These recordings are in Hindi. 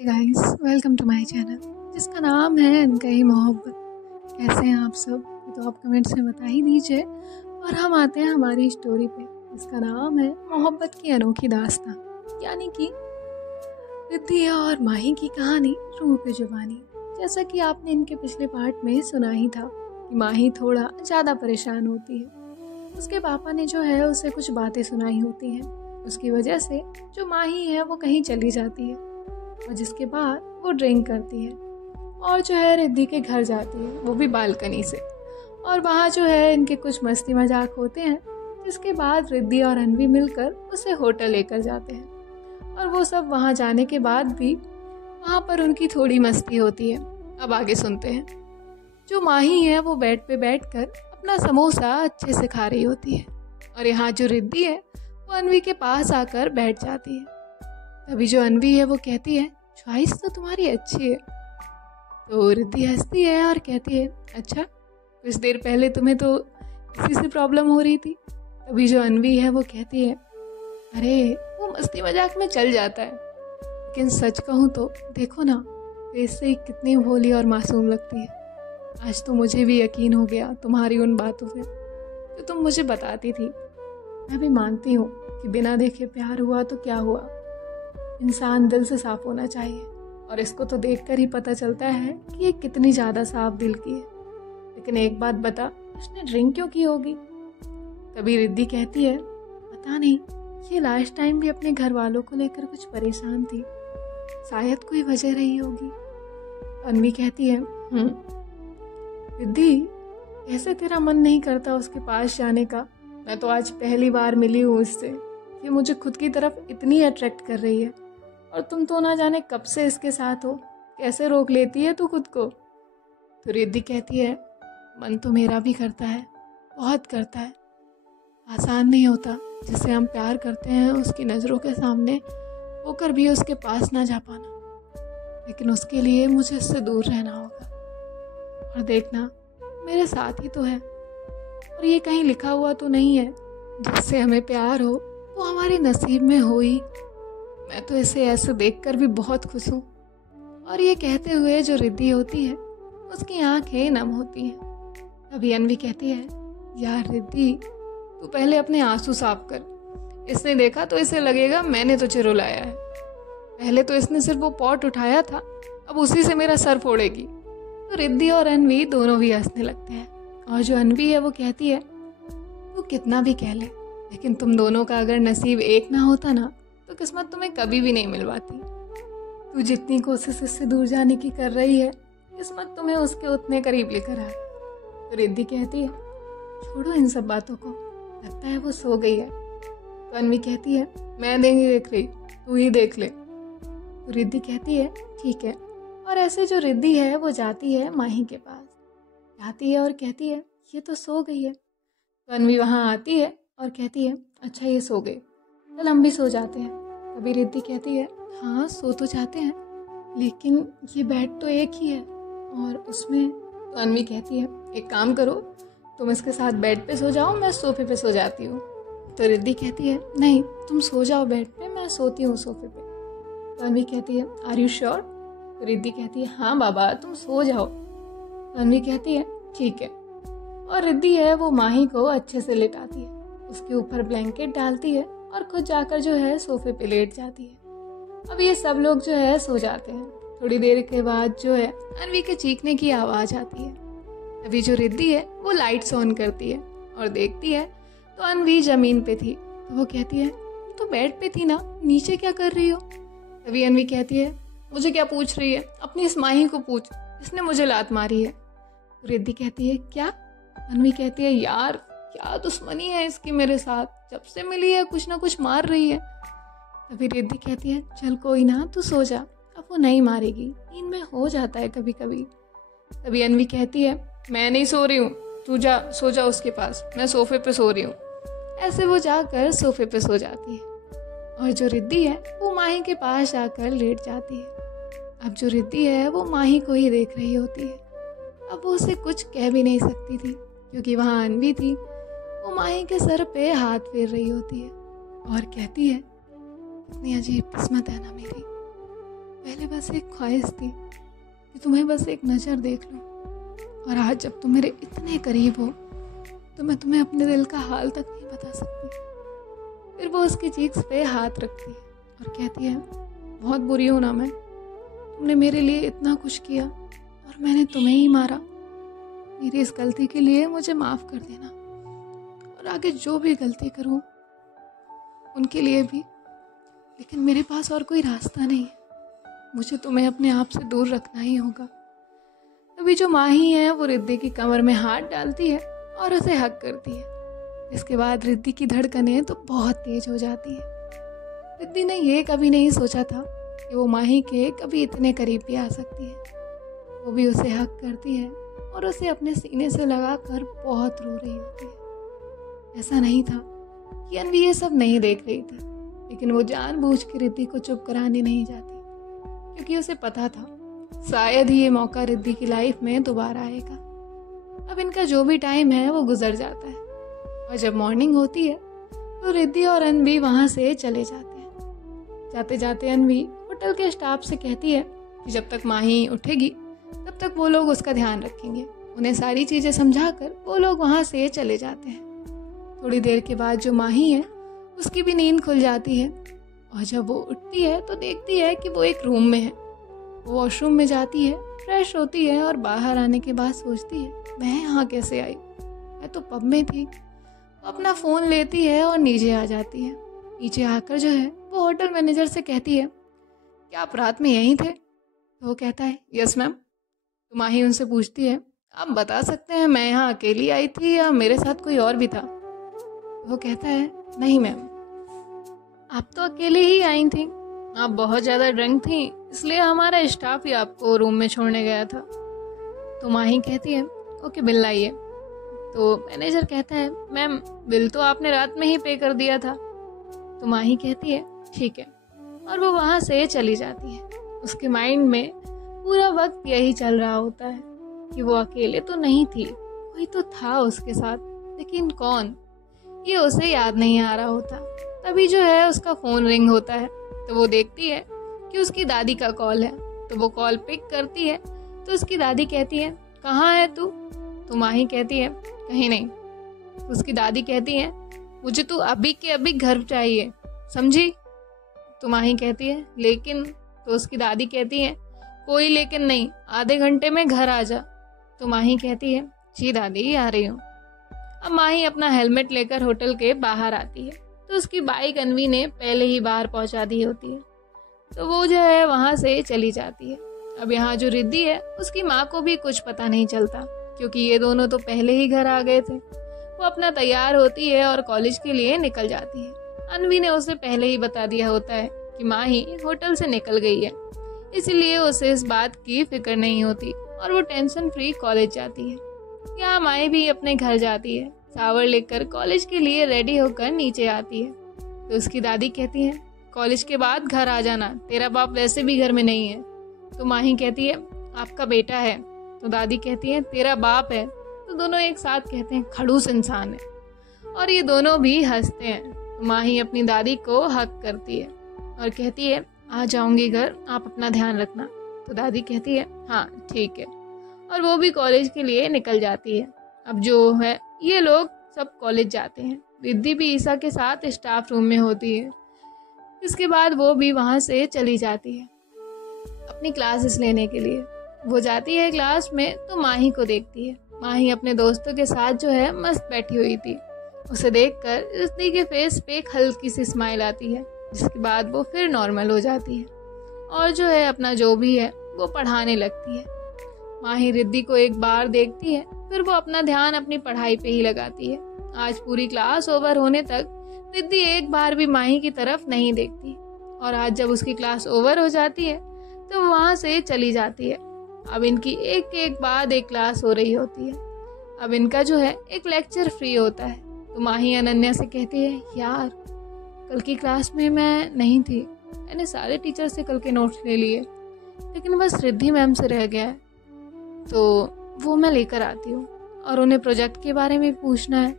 Hey guys, welcome to my channel जिसका नाम है अनकही मोहब्बत। कैसे हैं आप सब? ये तो आप कमेंट्स में बता ही दीजिए। और हम आते हैं हमारी स्टोरी पे। इसका नाम है मोहब्बत की अनोखी दास्तां, यानी कि रिद्धि और माही की कहानी रूह पे जुबानी। जैसा कि आपने इनके पिछले पार्ट में सुना ही था कि माही थोड़ा ज़्यादा परेशान होती है। उसके पापा ने जो है उसे कुछ बातें सुनाई होती हैं। उसकी वजह से जो माही है वो कहीं चली जाती है और जिसके बाद वो ड्रिंक करती है और जो है रिद्धि के घर जाती है, वो भी बालकनी से। और वहाँ जो है इनके कुछ मस्ती मजाक होते हैं, जिसके बाद रिद्धि और अनवी मिलकर उसे होटल लेकर जाते हैं। और वो सब वहाँ जाने के बाद भी वहाँ पर उनकी थोड़ी मस्ती होती है। अब आगे सुनते हैं। जो माही है वो बेड पे बैठकर अपना समोसा अच्छे से खा रही होती है और यहाँ जो रिद्धि है वो अनवी के पास आकर बैठ जाती है। तभी जो अनवी है वो कहती है, चॉइस तो तुम्हारी अच्छी है। तो रिद्धि हंसती है और कहती है, अच्छा, कुछ देर पहले तुम्हें तो इसी से प्रॉब्लम हो रही थी। तभी जो अनवी है वो कहती है, अरे वो मस्ती मजाक में चल जाता है, लेकिन सच कहूँ तो देखो ना, फेस से कितनी भोली और मासूम लगती है। आज तो मुझे भी यकीन हो गया तुम्हारी उन बातों पे जो तुम मुझे बताती थी। मैं भी मानती हूँ कि बिना देखे प्यार हुआ तो क्या हुआ, इंसान दिल से साफ होना चाहिए। और इसको तो देखकर ही पता चलता है कि ये कितनी ज़्यादा साफ दिल की है। लेकिन एक बात बता, उसने ड्रिंक क्यों की होगी? तभी रिद्धि कहती है, पता नहीं, ये लास्ट टाइम भी अपने घर वालों को लेकर कुछ परेशान थी, शायद कोई वजह रही होगी। अनवी कहती है, रिद्धि, कैसे तेरा मन नहीं करता उसके पास जाने का? मैं तो आज पहली बार मिली हूँ उससे, ये मुझे खुद की तरफ इतनी अट्रैक्ट कर रही है और तुम तो ना जाने कब से इसके साथ हो। कैसे रोक लेती है तू खुद को? तो रिद्धि कहती है, मन तो मेरा भी करता है, बहुत करता है। आसान नहीं होता जिससे हम प्यार करते हैं उसकी नज़रों के सामने होकर भी उसके पास ना जा पाना, लेकिन उसके लिए मुझे उससे दूर रहना होगा। और देखना, मेरे साथ ही तो है और ये कहीं लिखा हुआ तो नहीं है जिससे हमें प्यार हो वो हमारे नसीब में हो ही। मैं तो इसे ऐसे देखकर भी बहुत खुश हूँ। और ये कहते हुए जो रिद्धि होती है उसकी आंखें नम होती हैं। तभी अनवी कहती है, यार रिद्धि, तू पहले अपने आंसू साफ कर। इसने देखा तो इसे लगेगा मैंने तुझे रुलाया है। पहले तो इसने सिर्फ वो पॉट उठाया था, अब उसी से मेरा सर फोड़ेगी। तो रिद्धि और अनवी दोनों भी हंसने लगते हैं। और जो अनवी है वो कहती है, तू कितना भी कह ले, लेकिन तुम दोनों का अगर नसीब एक ना होता ना तो किस्मत तुम्हें कभी भी नहीं मिलवाती। तू जितनी कोशिश इससे दूर जाने की कर रही है, किस्मत तुम्हें उसके उतने करीब लेकर आए। तो रिद्धि कहती है, छोड़ो इन सब बातों को, लगता है वो सो गई है। तो अनवी कहती है, मैं नहीं देख रही, तू ही देख ले। तो रिद्धि कहती है, ठीक है। और ऐसे जो रिद्धि है वो जाती है माही के पास, जाती है और कहती है, ये तो सो गई है। तो अनवी वहाँ आती है और कहती है, अच्छा ये सो गए, चल हम भी सो जाते हैं। तभी रिद्धि कहती है, हाँ सो तो जाते हैं, लेकिन ये बेड तो एक ही है और उसमें। तो अनवी कहती है, एक काम करो, तुम इसके साथ बेड पे सो जाओ, मैं सोफे पे सो जाती हूँ। तो रिद्धि कहती है, नहीं तुम सो जाओ बेड पे, मैं सोती हूँ सोफे पे। तो अनवी कहती है, आर यू श्योर? तो रिद्धि कहती है, हाँ बाबा तुम सो जाओ। तो अनवी कहती है, ठीक है। और रिद्धि है वो माही को अच्छे से लेटाती है, उसके ऊपर ब्लैंकेट डालती है और खुद जाकर जो है सोफे पे लेट जाती है। अब ये सब लोग जो है सो जाते हैं। थोड़ी देर के बाद जो है अनवी के चीखने की आवाज़ आती है। तभी जो रिद्धि है वो लाइट्स ऑन करती है और देखती है तो अनवी ज़मीन पे थी। तो वो कहती है, तो बेड पे थी ना, नीचे क्या कर रही हो? तभी अनवी कहती है, मुझे क्या पूछ रही है, अपनी इस माही को पूछ, इसने मुझे लात मारी है। तो रिद्धि कहती है, क्या? अनवी कहती है, यार क्या दुश्मनी है इसकी मेरे साथ, जब से मिली है कुछ ना कुछ मार रही है। तभी रिद्धि कहती है, चल कोई ना, तू सो जा, अब वो नहीं मारेगी, नींद में हो जाता है कभी कभी। तभी अनवी कहती है, मैं नहीं सो रही हूँ, तू जा सो जा उसके पास, मैं सोफे पे सो रही हूँ। ऐसे वो जाकर सोफे पे सो जाती है और जो रिद्धि है वो माही के पास जाकर लेट जाती है। अब जो रिद्धि है वो माही को ही देख रही होती है। अब वो उसे कुछ कह भी नहीं सकती थी क्योंकि वहाँ अनवी थी। वो माही के सर पे हाथ फेर रही होती है और कहती है, कितनी अजीब किस्मत है ना मेरी, पहले बस एक ख्वाहिश थी कि तुम्हें बस एक नज़र देख लूं, और आज जब तुम मेरे इतने करीब हो तो मैं तुम्हें अपने दिल का हाल तक नहीं बता सकती। फिर वो उसकी चीक्स पे हाथ रखती है और कहती है, बहुत बुरी हूं ना मैं, तुमने मेरे लिए इतना कुछ किया और मैंने तुम्हें ही मारा। मेरी इस गलती के लिए मुझे माफ़ कर देना, और आगे जो भी गलती करूं उनके लिए भी। लेकिन मेरे पास और कोई रास्ता नहीं है, मुझे तुम्हें अपने आप से दूर रखना ही होगा। अभी जो माही है वो रिद्धि की कमर में हाथ डालती है और उसे हक करती है। इसके बाद रिद्धि की धड़कनें तो बहुत तेज हो जाती है। रिद्धि ने ये कभी नहीं सोचा था कि वो माही के कभी इतने करीब भी आ सकती है। वो भी उसे हक करती है और उसे अपने सीने से लगाकर बहुत रो रही होती है। ऐसा नहीं था कि अनवी ये सब नहीं देख रही थी, लेकिन वो जानबूझ के रिद्धि को चुप कराने नहीं जाती, क्योंकि उसे पता था शायद ही ये मौका रिद्धि की लाइफ में दोबारा आएगा। अब इनका जो भी टाइम है वो गुजर जाता है, और जब मॉर्निंग होती है तो रिद्धि और अनवी वहाँ से चले जाते हैं। जाते जाते अनवी होटल के स्टाफ से कहती है कि जब तक माही उठेगी तब तक वो लोग उसका ध्यान रखेंगे। उन्हें सारी चीज़ें समझाकर वो लोग वहाँ से चले जाते हैं। थोड़ी देर के बाद जो माही है उसकी भी नींद खुल जाती है, और जब वो उठती है तो देखती है कि वो एक रूम में है। वो वॉशरूम में जाती है, फ्रेश होती है, और बाहर आने के बाद सोचती है, मैं यहाँ कैसे आई, मैं तो पब में थी। वो अपना फ़ोन लेती है और नीचे आ जाती है। नीचे आकर जो है वो होटल मैनेजर से कहती है, क्या आप रात में यहीं थे? तो वो कहता है, यस मैम। तो माही उनसे पूछती है, आप बता सकते हैं मैं यहाँ अकेली आई थी या मेरे साथ कोई और भी था? तो वो कहता है, नहीं मैम, आप तो अकेले ही आई थी, आप बहुत ज़्यादा ड्रंक थी, इसलिए हमारा स्टाफ ही आपको रूम में छोड़ने गया था। तो माही कहती है, ओके बिल लाइए। तो मैनेजर कहता है, मैम बिल तो आपने रात में ही पे कर दिया था। तो माही कहती है, ठीक है, और वो वहाँ से चली जाती है। उसके माइंड में पूरा वक्त यही चल रहा होता है कि वो अकेले तो नहीं थी, कोई तो था उसके साथ, लेकिन कौन, ये उसे याद नहीं आ रहा होता। तभी जो है उसका फ़ोन रिंग होता है, तो वो देखती है कि उसकी दादी का कॉल है। तो वो कॉल पिक करती है तो उसकी दादी कहती है, कहाँ है तू? तो माही कहती है, कहीं नहीं। तो उसकी दादी कहती है, मुझे तू अभी के अभी घर चाहिए, समझी? तो माही कहती है, लेकिन। तो उसकी दादी कहती है, कोई लेकिन नहीं, आधे घंटे में घर आ जा। तो माही कहती है, जी दादी आ रही हूँ। अब माही अपना हेलमेट लेकर होटल के बाहर आती है, तो उसकी बाइक अनवी ने पहले ही बाहर पहुंचा दी होती है। तो वो जो है वहाँ से चली जाती है। अब यहाँ जो रिद्धि है उसकी माँ को भी कुछ पता नहीं चलता, क्योंकि ये दोनों तो पहले ही घर आ गए थे। वो अपना तैयार होती है और कॉलेज के लिए निकल जाती है। अनवी ने उसे पहले ही बता दिया होता है कि माही होटल से निकल गई है, इसलिए उसे इस बात की फिक्र नहीं होती और वो टेंशन फ्री कॉलेज जाती है। यहाँ माही भी अपने घर जाती है, शावर लेकर कॉलेज के लिए रेडी होकर नीचे आती है। तो उसकी दादी कहती है, कॉलेज के बाद घर आ जाना, तेरा बाप वैसे भी घर में नहीं है। तो माही कहती है, आपका बेटा है। तो दादी कहती है, तेरा बाप है। तो दोनों एक साथ कहते हैं, खड़ूस इंसान है, और ये दोनों भी हंसते हैं। तो माही अपनी दादी को हक करती है और कहती है, आ जाऊंगी घर, आप अपना ध्यान रखना। तो दादी कहती है, हाँ ठीक है, और वो भी कॉलेज के लिए निकल जाती है। अब जो है ये लोग सब कॉलेज जाते हैं। रिद्धि भी ईसा के साथ स्टाफ रूम में होती है। इसके बाद वो भी वहाँ से चली जाती है अपनी क्लासेस लेने के लिए। वो जाती है क्लास में तो माही को देखती है। माही अपने दोस्तों के साथ जो है मस्त बैठी हुई थी। उसे देखकर रिद्धि के फेस पे एक हल्की सी स्माइल आती है, जिसके बाद वो फिर नॉर्मल हो जाती है और जो है अपना जो भी है वो पढ़ाने लगती है। माही रिद्धि को एक बार देखती है, फिर वो अपना ध्यान अपनी पढ़ाई पे ही लगाती है। आज पूरी क्लास ओवर होने तक रिद्धि एक बार भी माही की तरफ नहीं देखती, और आज जब उसकी क्लास ओवर हो जाती है तो वहाँ से चली जाती है। अब इनकी एक एक बाद एक क्लास हो रही होती है। अब इनका जो है एक लेक्चर फ्री होता है। तो माही अनन्या से कहती है, यार कल की क्लास में मैं नहीं थी, मैंने सारे टीचर से कल के नोट्स ले लिए, लेकिन बस रिद्धि मैम से रह गया है, तो वो मैं लेकर आती हूँ, और उन्हें प्रोजेक्ट के बारे में पूछना है,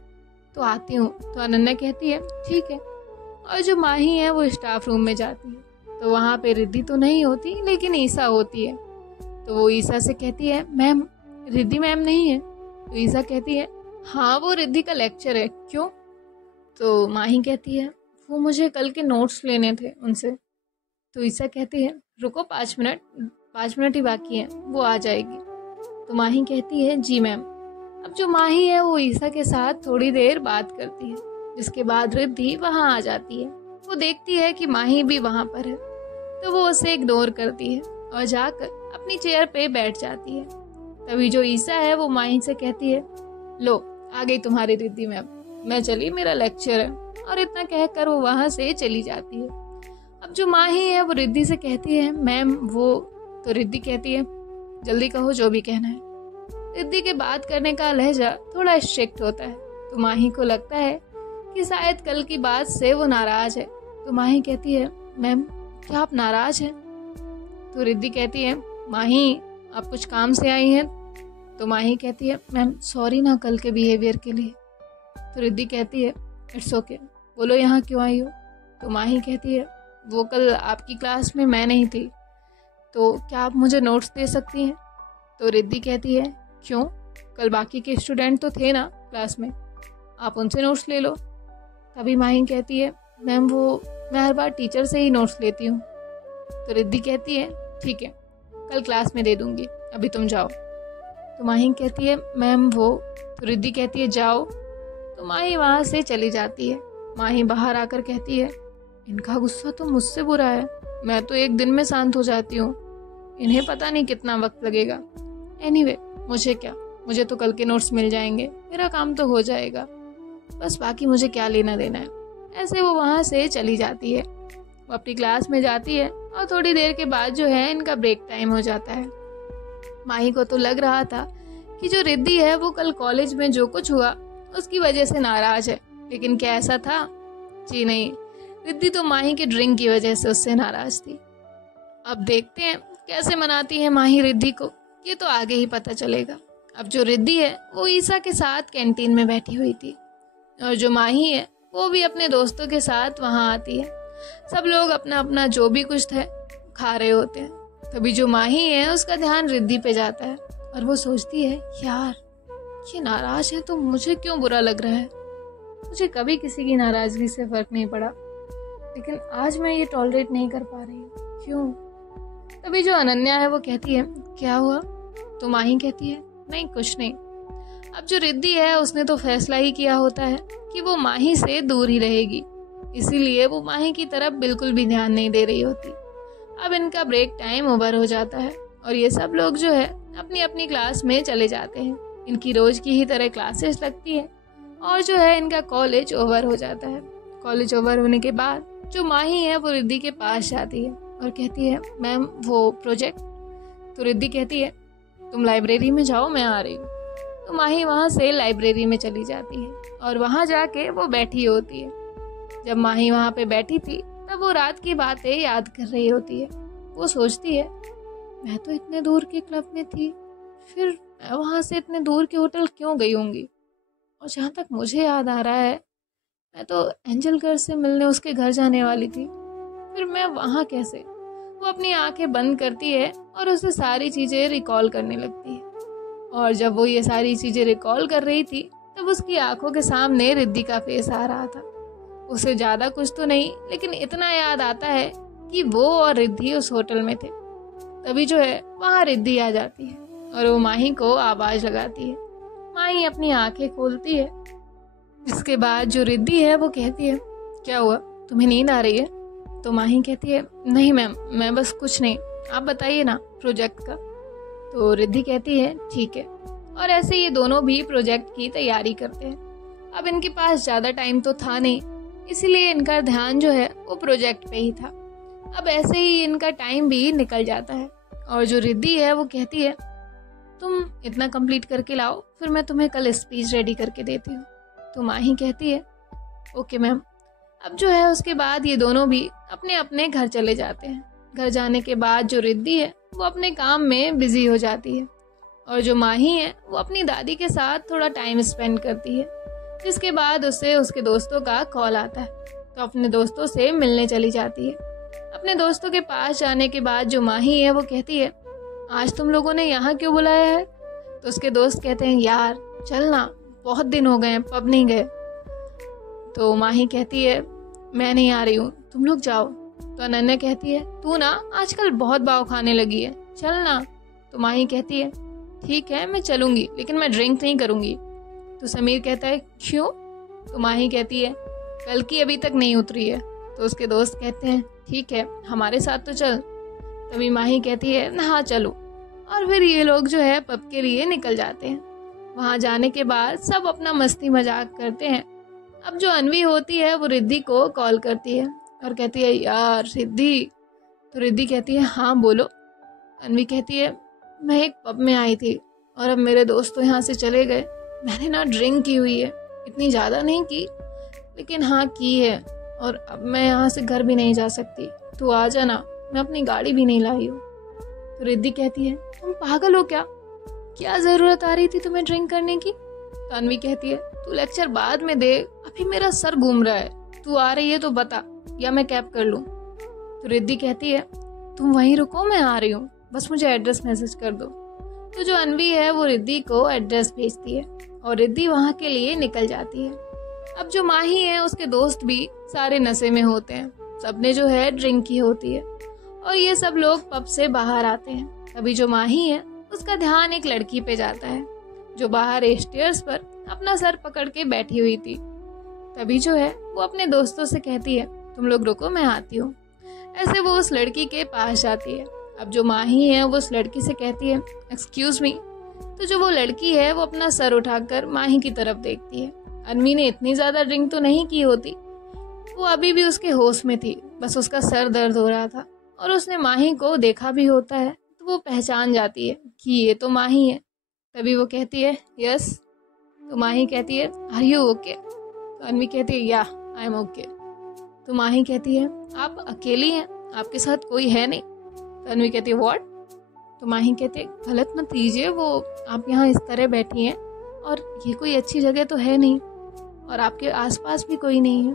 तो आती हूँ। तो अनन्या कहती है, ठीक है, और जो माही है वो स्टाफ रूम में जाती है। तो वहाँ पे रिद्धि तो नहीं होती लेकिन ईसा होती है। तो वो ईसा से कहती है मैम रिद्धि मैम नहीं है। तो ईसा कहती है हाँ वो रिद्धि का लेक्चर है, क्यों? तो माही कहती है वो मुझे कल के नोट्स लेने थे उनसे। तो ईसा कहती है रुको 5 मिनट ही बाकी हैं, वो आ जाएगी। तो माही कहती है जी मैम। अब जो माही है वो ईसा के साथ थोड़ी देर बात करती है, जिसके बाद रिद्धि वहाँ आ जाती है। वो देखती है कि माही भी वहाँ पर है, तो वो उसे इग्नोर करती है और जाकर अपनी चेयर पे बैठ जाती है। तभी जो ईसा है वो माही से कहती है लो आ गई तुम्हारी रिद्धि मैम, मैं चली मेरा लेक्चर है। और इतना कहकर वो वहाँ से चली जाती है। अब जो माही है वो रिद्धि से कहती है मैम वो। तो रिद्धि कहती है जल्दी कहो जो भी कहना है। रिद्धि के बात करने का लहजा थोड़ा स्ट्रिक्ट होता है, तो माही को लगता है कि शायद कल की बात से वो नाराज है। तो माही कहती है मैम क्या आप नाराज हैं? तो रिद्धि कहती है माही आप कुछ काम से आई हैं? तो माही कहती है मैम सॉरी ना कल के बिहेवियर के लिए। तो रिद्धि कहती है इट्स ओके, बोलो यहाँ क्यों आई हो? तो माही कहती है वो कल आपकी क्लास में मैं नहीं थी, तो क्या आप मुझे नोट्स दे सकती हैं? तो रिद्धि कहती है क्यों, कल बाकी के स्टूडेंट तो थे ना क्लास में, आप उनसे नोट्स ले लो। तभी माही कहती है मैम वो मैं हर बार टीचर से ही नोट्स लेती हूँ। तो रिद्धि कहती है ठीक है कल क्लास में दे दूंगी, अभी तुम जाओ। तो माही कहती है मैम वो। तो रिद्धि कहती है जाओ। तो माही वहाँ से चली जाती है। माही बाहर आकर कहती है इनका गुस्सा तो मुझसे बुरा है, मैं तो एक दिन में शांत हो जाती हूँ, इन्हें पता नहीं कितना वक्त लगेगा। एनीवे मुझे क्या, मुझे तो कल के नोट्स मिल जाएंगे, मेरा काम तो हो जाएगा, बस बाकी मुझे क्या लेना देना है। ऐसे वो वहाँ से चली जाती है। वो अपनी क्लास में जाती है और थोड़ी देर के बाद जो है इनका ब्रेक टाइम हो जाता है। माही को तो लग रहा था कि जो रिद्धि है वो कल कॉलेज में जो कुछ हुआ उसकी वजह से नाराज है, लेकिन क्या ऐसा था? जी नहीं, रिद्धि तो माही के ड्रिंक की वजह से उससे नाराज थी। अब देखते हैं कैसे मनाती है माही रिद्धि को, ये तो आगे ही पता चलेगा। अब जो रिद्धि है वो ईसा के साथ कैंटीन में बैठी हुई थी और जो माही है वो भी अपने दोस्तों के साथ वहाँ आती है। सब लोग अपना अपना जो भी कुछ है खा रहे होते हैं। तभी जो माही है उसका ध्यान रिद्धि पे जाता है और वो सोचती है यार ये नाराज है तो मुझे क्यों बुरा लग रहा है, मुझे कभी किसी की नाराजगी से फर्क नहीं पड़ा, लेकिन आज मैं ये टॉलरेट नहीं कर पा रही हूँ, क्यों? तभी जो अनन्या है वो कहती है क्या हुआ? तो माही कहती है नहीं कुछ नहीं। अब जो रिद्धि है उसने तो फैसला ही किया होता है कि वो माही से दूर ही रहेगी, इसीलिए वो माही की तरफ बिल्कुल भी ध्यान नहीं दे रही होती। अब इनका ब्रेक टाइम ओवर हो जाता है और ये सब लोग जो है अपनी अपनी क्लास में चले जाते हैं। इनकी रोज की ही तरह क्लासेस लगती है और जो है इनका कॉलेज ओवर हो जाता है। कॉलेज ओवर होने के बाद जो माही है वो रिद्धि के पास जाती है और कहती है मैम वो प्रोजेक्ट। तो रिद्धि कहती है तुम लाइब्रेरी में जाओ, मैं आ रही हूँ। तो माही वहाँ से लाइब्रेरी में चली जाती है और वहाँ जाके वो बैठी होती है। जब माही वहाँ पे बैठी थी तब वो रात की बातें याद कर रही होती है। वो सोचती है मैं तो इतने दूर के क्लब में थी, फिर मैं वहाँ से इतने दूर के होटल क्यों गई होंगी, और जहाँ तक मुझे याद आ रहा है मैं तो एंजल गर्ल से मिलने उसके घर जाने वाली थी, फिर मैं वहाँ कैसे? वो अपनी आंखें बंद करती है और उसे सारी चीज़ें रिकॉल करने लगती है। और जब वो ये सारी चीज़ें रिकॉल कर रही थी तब उसकी आंखों के सामने रिद्धि का फेस आ रहा था। उसे ज़्यादा कुछ तो नहीं, लेकिन इतना याद आता है कि वो और रिद्धि उस होटल में थे। तभी जो है वहाँ रिद्धि आ जाती है और वो माही को आवाज़ लगाती है। माही अपनी आंखें खोलती है, जिसके बाद जो रिद्धि है वो कहती है क्या हुआ, तुम्हें नींद आ रही है? तो माही कहती है नहीं मैम, मैं बस कुछ नहीं, आप बताइए ना प्रोजेक्ट का। तो रिद्धि कहती है ठीक है। और ऐसे ये दोनों भी प्रोजेक्ट की तैयारी करते हैं। अब इनके पास ज़्यादा टाइम तो था नहीं, इसीलिए इनका ध्यान जो है वो प्रोजेक्ट पे ही था। अब ऐसे ही इनका टाइम भी निकल जाता है और जो रिद्धि है वो कहती है तुम इतना कंप्लीट करके लाओ, फिर मैं तुम्हें कल स्पीच रेडी करके देती हूँ। तो माही कहती है ओके मैम। अब जो है उसके बाद ये दोनों भी अपने अपने घर चले जाते हैं। घर जाने के बाद जो रिद्धि है वो अपने काम में बिजी हो जाती है और जो माही है वो अपनी दादी के साथ थोड़ा टाइम स्पेंड करती है। जिसके बाद उसे उसके दोस्तों का कॉल आता है, तो अपने दोस्तों से मिलने चली जाती है। अब अपने दोस्तों के पास जाने के बाद जो माही है वो कहती है, आज तुम लोगों ने यहाँ क्यों बुलाया है? तो उसके दोस्त कहते हैं, यार चल ना, बहुत दिन हो गए हैं, पब नहीं गए। तो माही कहती है, मैं नहीं आ रही हूँ, तुम लोग जाओ। तो अनन्या कहती है, तू ना आजकल बहुत भाव खाने लगी है, चल ना। तो माही कहती है, ठीक है मैं चलूंगी, लेकिन मैं ड्रिंक नहीं करूंगी। तो समीर कहता है, क्यों? तो माही कहती है, कल की अभी तक नहीं उतरी है। तो उसके दोस्त कहते हैं, ठीक है हमारे साथ तो चल। तभी माही कहती है, हाँ चलो। और फिर ये लोग जो है पब के लिए निकल जाते हैं। वहाँ जाने के बाद सब अपना मस्ती मजाक करते हैं। अब जो अनवी होती है वो रिद्धि को कॉल करती है और कहती है, यार रिद्धि। तो रिद्धि कहती है, हाँ बोलो। अनवी कहती है, मैं एक पब में आई थी और अब मेरे दोस्त तो यहाँ से चले गए। मैंने ना ड्रिंक की हुई है, इतनी ज़्यादा नहीं की, लेकिन हाँ की है, और अब मैं यहाँ से घर भी नहीं जा सकती। तू आ जाना, मैं अपनी गाड़ी भी नहीं लाई हूँ। तो रिद्धि कहती है, तुम पागल हो क्या ज़रूरत आ रही थी तुम्हें ड्रिंक करने की? तो अनवी कहती है, तू लेक्चर बाद में दे, अभी मेरा सर घूम रहा है, तू आ रही है तो बता या मैं कैब कर लूँ। तो रिद्धि कहती है, तुम वहीं रुको, मैं आ रही हूँ, बस मुझे एड्रेस मैसेज कर दो। तो जो अनवी है वो रिद्धि को एड्रेस भेजती है और रिद्धि वहाँ के लिए निकल जाती है। अब जो माही है उसके दोस्त भी सारे नशे में होते हैं, सबने जो है ड्रिंक की होती है और ये सब लोग पब से बाहर आते हैं। तभी जो माही है उसका ध्यान एक लड़की पे जाता है जो बाहर स्टेयर्स पर अपना सर पकड़ के बैठी हुई थी। तभी जो है वो अपने दोस्तों से कहती है, तुम लोग रुको मैं आती हूँ। ऐसे वो उस लड़की के पास जाती है। अब जो माही है वो उस लड़की से कहती है, एक्सक्यूज मी। तो जो वो लड़की है वो अपना सर उठाकर माही की तरफ देखती है। अनवी ने इतनी ज्यादा ड्रिंक तो नहीं की होती, वो अभी भी उसके होश में थी, बस उसका सर दर्द हो रहा था और उसने माही को देखा भी होता है तो वो पहचान जाती है कि ये तो माही है। तभी वो कहती है, यस। तो माही कहती है, आर यू ओके? तो अनवी कहती है, या आई एम ओके। तो माही कहती है, आप अकेली हैं, आपके साथ कोई है नहीं? तो अनवी कहती है, व्हाट? तो माही कहती है, गलत मत लीजिए, वो आप यहाँ इस तरह बैठी हैं और ये कोई अच्छी जगह तो है नहीं और आपके आसपास भी कोई नहीं है,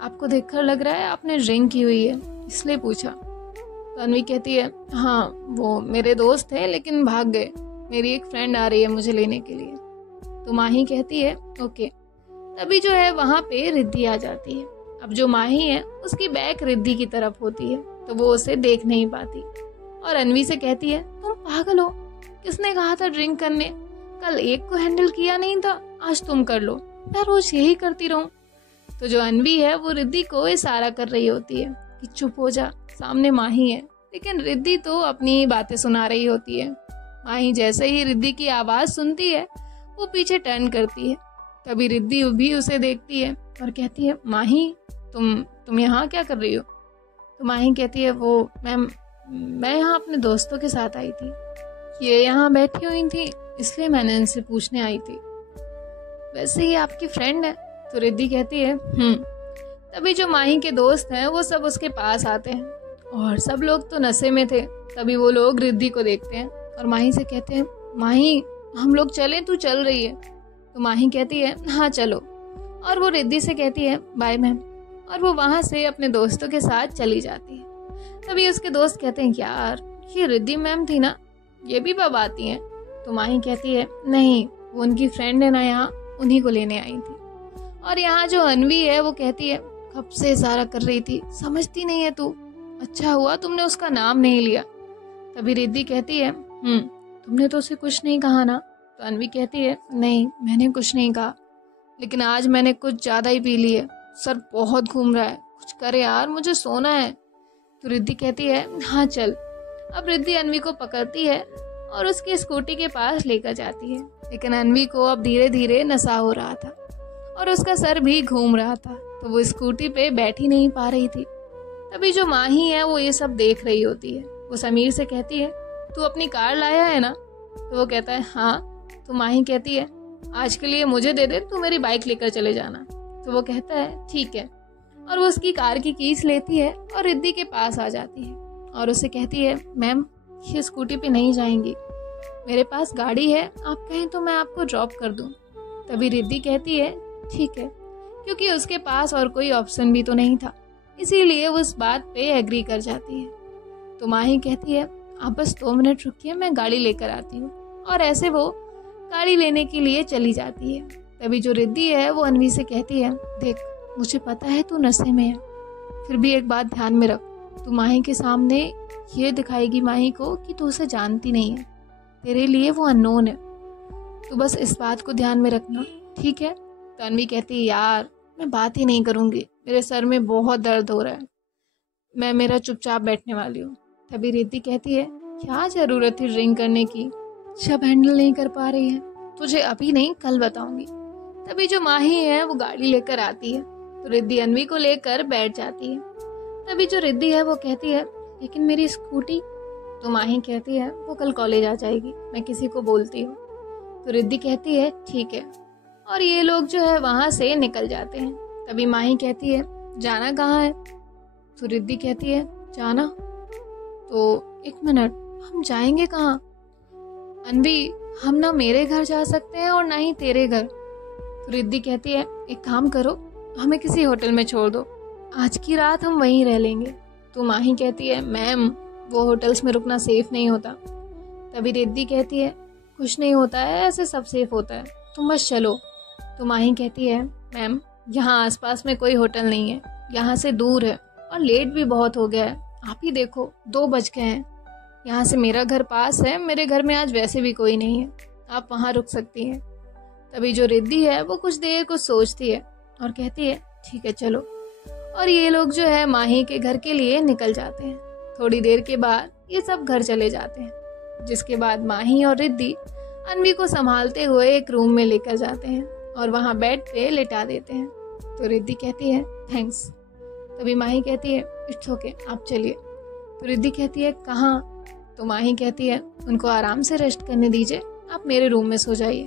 आपको देखकर लग रहा है आपने ड्रिंक की हुई है, इसलिए पूछा। तो अनवी कहती है, हाँ वो मेरे दोस्त है लेकिन भाग गए, मेरी एक फ्रेंड आ रही है मुझे लेने के लिए। तो माही कहती है, ओके। तभी जो है वहाँ पे रिद्धि आ जाती है। अब जो माही है उसकी बैक रिद्धि की तरफ होती है तो वो उसे देख नहीं पाती और अनवी से कहती है, तुम पागल हो, किसने कहा था ड्रिंक करने? कल एक को हैंडल किया नहीं था, आज तुम कर लो, मैं रोज यही करती रहूं। तो जो अनवी है वो रिद्धि को इशारा कर रही होती है कि चुप हो जा, सामने माही है, लेकिन रिद्धि तो अपनी बातें सुना रही होती है। माही जैसे ही रिद्धि की आवाज सुनती है वो पीछे टर्न करती है। तभी रिद्धि भी उसे देखती है और कहती है, माही तुम यहाँ क्या कर रही हो? तो माही कहती है, वो मैं यहाँ अपने दोस्तों के साथ आई थी, ये यहाँ बैठी हुई थी इसलिए मैंने इनसे पूछने आई थी, वैसे ही आपकी फ्रेंड है। तो रिद्धि कहती है, तभी जो माही के दोस्त हैं वो सब उसके पास आते हैं और सब लोग तो नशे में थे। तभी वो लोग रिद्धि को देखते हैं और माही से कहते हैं, माही हम लोग चलें, तू चल रही है? तो माही कहती है, हाँ चलो। और वो रिद्धि से कहती है, बाय मैम, और वो वहाँ से अपने दोस्तों के साथ चली जाती है। तभी उसके दोस्त कहते हैं, यार ये रिद्धि मैम थी ना, ये भी पब आती हैं? तो माही कहती है, नहीं वो उनकी फ्रेंड है ना, यहाँ उन्हीं को लेने आई थी। और यहाँ जो अनवी है वो कहती है, कब से इशारा कर रही थी, समझती नहीं है तू, अच्छा हुआ तुमने उसका नाम नहीं लिया। तभी रिद्धि कहती है, तुमने तो उसे कुछ नहीं कहा ना? तो अनवी कहती है, नहीं मैंने कुछ नहीं कहा, लेकिन आज मैंने कुछ ज्यादा ही पी ली है, सर बहुत घूम रहा है, कुछ करे यार, मुझे सोना है। तो रिद्धि कहती है, हाँ चल। अब रिद्धि अनवी को पकड़ती है और उसकी स्कूटी के पास लेकर जाती है, लेकिन अनवी को अब धीरे धीरे नशा हो रहा था और उसका सर भी घूम रहा था, तो वो स्कूटी पे बैठ ही नहीं पा रही थी। तभी जो माही है वो ये सब देख रही होती है। वो समीर से कहती है, तू अपनी कार लाया है ना? तो वो कहता है, हाँ। तो माही कहती है, आज के लिए मुझे दे दे, तू मेरी बाइक लेकर चले जाना। तो वो कहता है, ठीक है। और वो उसकी कार की कीज लेती है और रिद्धि के पास आ जाती है और उसे कहती है, मैम ये स्कूटी पे नहीं जाएंगी, मेरे पास गाड़ी है, आप कहें तो मैं आपको ड्रॉप कर दूं। तभी रिद्धि कहती है, ठीक है, क्योंकि उसके पास और कोई ऑप्शन भी तो नहीं था। इसीलिए वो इस बात पे एग्री कर जाती है। तो माही कहती है आप बस 2 मिनट रुकिए, मैं गाड़ी लेकर आती हूँ। और ऐसे वो गाड़ी लेने के लिए चली जाती है। तभी जो रिद्धि है वो अन्वी से कहती है देख, मुझे पता है तू नशे में है, फिर भी एक बात ध्यान में रख, तू माही के सामने ये दिखाएगी माही को कि तू उसे जानती नहीं है, तेरे लिए वो अननोन है, तो बस इस बात को ध्यान में रखना, ठीक है। तो अन्वी कहती है यार मैं बात ही नहीं करूँगी, मेरे सर में बहुत दर्द हो रहा है, मैं मेरा चुपचाप बैठने वाली हूँ। तभी रिद्धि कहती है क्या ज़रूरत थी ड्रिंक करने की, जब हैंडल नहीं कर पा रही है, तुझे अभी नहीं कल बताऊंगी। तभी जो माही है वो गाड़ी लेकर आती है, तो रिद्धि अन्वी को लेकर बैठ जाती है। तभी जो रिद्धि है वो कहती है लेकिन मेरी स्कूटी, तो माही कहती है वो कल कॉलेज आ जाएगी, मैं किसी को बोलती हूँ। तो रिद्धि कहती है ठीक है, और ये लोग जो है वहां से निकल जाते हैं। तभी माही कहती है जाना कहाँ है, तो रिद्धि कहती है जाना, तो 1 मिनट हम जाएंगे कहाँ अन्वी, हम ना मेरे घर जा सकते हैं और ना ही तेरे घर। तो रिद्धि कहती है एक काम करो, हमें किसी होटल में छोड़ दो, आज की रात हम वहीं रह लेंगे। तो माही कहती है मैम वो होटल्स में रुकना सेफ नहीं होता। तभी रिद्धि कहती है कुछ नहीं होता है, ऐसे सब सेफ होता है, तुम बस चलो। तो माही कहती है मैम यहाँ आसपास में कोई होटल नहीं है, यहाँ से दूर है और लेट भी बहुत हो गया है, आप ही देखो 2 बज गए हैं, यहाँ से मेरा घर पास है, मेरे घर में आज वैसे भी कोई नहीं है, आप वहाँ रुक सकती हैं। तभी जो रिद्धि है वो कुछ देर को सोचती है और कहती है ठीक है चलो, और ये लोग जो है माही के घर के लिए निकल जाते हैं। थोड़ी देर के बाद ये सब घर चले जाते हैं, जिसके बाद माही और रिद्धि अन्वी को संभालते हुए एक रूम में लेकर जाते हैं और वहाँ बेड पे लिटा देते हैं। तो रिद्धि कहती है थैंक्स। तभी माही कहती है इट्स ओके, आप चलिए। तो रिद्धि कहती है कहाँ, तो माही कहती है उनको आराम से रेस्ट करने दीजिए, आप मेरे रूम में सो जाइए।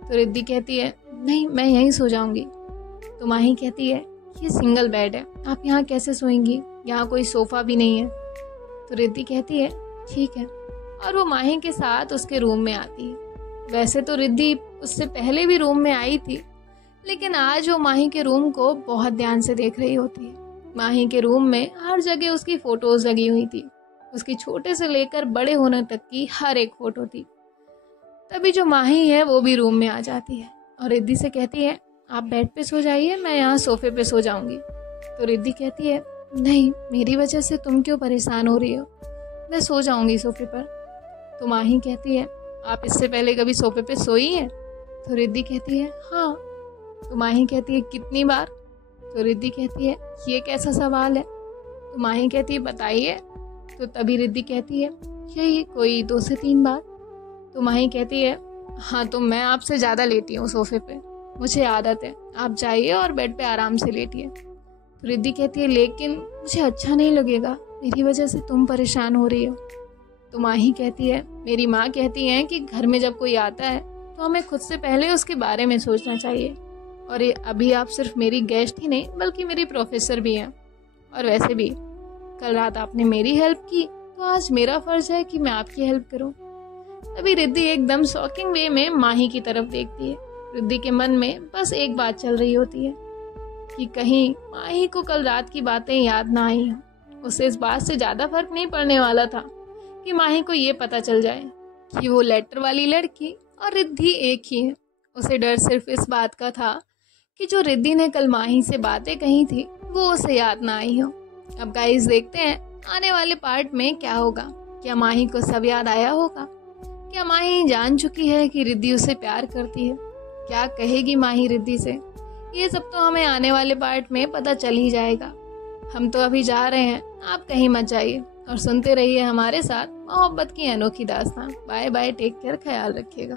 तो रिद्धि कहती है नहीं मैं यहीं सो जाऊंगी। तो माही कहती है ये सिंगल बेड है, आप यहाँ कैसे सोएंगी, यहाँ कोई सोफा भी नहीं है। तो रिद्धि कहती है ठीक है, और वो माही के साथ उसके रूम में आती है। वैसे तो रिद्धि उससे पहले भी रूम में आई थी, लेकिन आज वो माही के रूम को बहुत ध्यान से देख रही होती है। माही के रूम में हर जगह उसकी फोटोज लगी हुई थी, उसकी छोटे से लेकर बड़े होने तक की हर एक फोटो थी। तभी जो माही है वो भी रूम में आ जाती है और रिद्धि से कहती है आप बेड पे सो जाइए, मैं यहाँ सोफे पे सो जाऊंगी। तो रिद्धि कहती है नहीं, मेरी वजह से तुम क्यों परेशान हो रही हो, मैं सो जाऊंगी सोफे पर। तो माही कहती है आप इससे पहले कभी सोफे पे सोई हैं? तो रिद्धि कहती है हाँ। तो माही कहती है कितनी बार? तो रिद्धि कहती है ये कैसा सवाल है। तो माही कहती है बताइए। तो तभी रिद्धि कहती है यही कोई 2 से 3 बार। तो माही कहती है हाँ तो मैं आपसे ज़्यादा लेटी हूँ सोफे पे, मुझे आदत है, आप जाइए और बेड पे आराम से लेटिए। तो रिद्धि कहती है लेकिन मुझे अच्छा नहीं लगेगा, मेरी वजह से तुम परेशान हो रही हो। तो माही कहती है मेरी माँ कहती है कि घर में जब कोई आता है तो हमें खुद से पहले उसके बारे में सोचना चाहिए, और ये अभी आप सिर्फ मेरी गेस्ट ही नहीं बल्कि मेरी प्रोफेसर भी हैं, और वैसे भी कल रात आपने मेरी हेल्प की तो आज मेरा फर्ज है कि मैं आपकी हेल्प करूं। तभी रिद्धि एकदम शॉकिंग वे में माही की तरफ देखती है। रिद्धि के मन में बस एक बात चल रही होती है कि कहीं माही को कल रात की बातें याद ना आई हो। उसे इस बात से ज्यादा फर्क नहीं पड़ने वाला था कि माही को ये पता चल जाए कि वो लेटर वाली लड़की और रिद्धि एक ही है। उसे डर सिर्फ इस बात का था कि जो रिद्धि ने कल माही से बातें कही थी वो उसे याद ना आई हो। अब गाइस देखते हैं आने वाले पार्ट में क्या होगा। क्या माही को सब याद आया होगा? क्या माही जान चुकी है कि रिद्धि उसे प्यार करती है? क्या कहेगी माही रिद्धि से? ये सब तो हमें आने वाले पार्ट में पता चल ही जाएगा। हम तो अभी जा रहे हैं, आप कहीं मत जाइए और सुनते रहिए हमारे साथ मोहब्बत की अनोखी दास्तान। बाय बाय, टेक केयर, ख्याल रखिएगा।